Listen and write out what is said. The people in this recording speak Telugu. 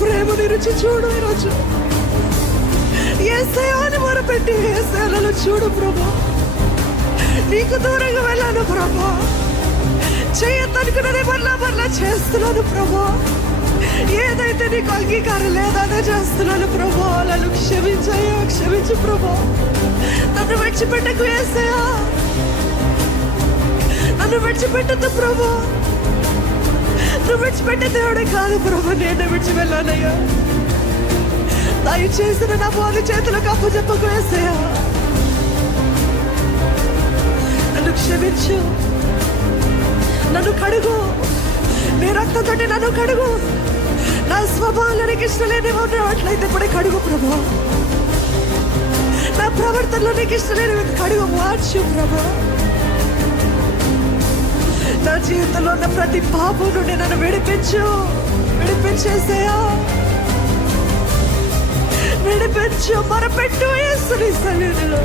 ప్రేమని రుచి చూడు. ఈరోజు యేసయ్యా అని మొరపెట్టి, యేసయ్యా నన్ను చూడు ప్రభా, నీకు దూరంగా వెళ్ళాను ప్రభా, చేయొద్దనుకున్నదే మరలా చేస్తున్నాను ప్రభా, ఏదైతే నీకు అంగీకారం లేదా అదే చేస్తున్నాను ప్రభా, నన్ను క్షమించయ్యా, క్షమించు ప్రభా, నన్ను విడిచిపెట్టకు యేసయ్యా, నన్ను విడిచిపెట్టద్దు ప్రభా, నువ్వు విడిచిపెట్టే దేవుడే కాదు ప్రభా, నేను విడిచి వెళ్ళానయ్యా, దయచేసిన నా బాధ చేతులకు అప్పచెప్పకు యేసయ్యా, నన్ను క్షమించు, నన్ను కడుగు, నీ రక్తంతోటి నన్ను కడుగు, నా స్వభావాలు నీకు ఇష్టం లేని ఉన్నట్లయితే కూడా కడుగు ప్రభా, నా ప్రవర్తనలో నీకు ఇష్టం లేని కడుగు, మార్చు ప్రభా, నా జీవితంలో ఉన్న ప్రతి పాపం నుండి నన్ను విడిపించేసేయా, విడిపించు, మొరపెట్టు యేసుని సన్నిధిలో.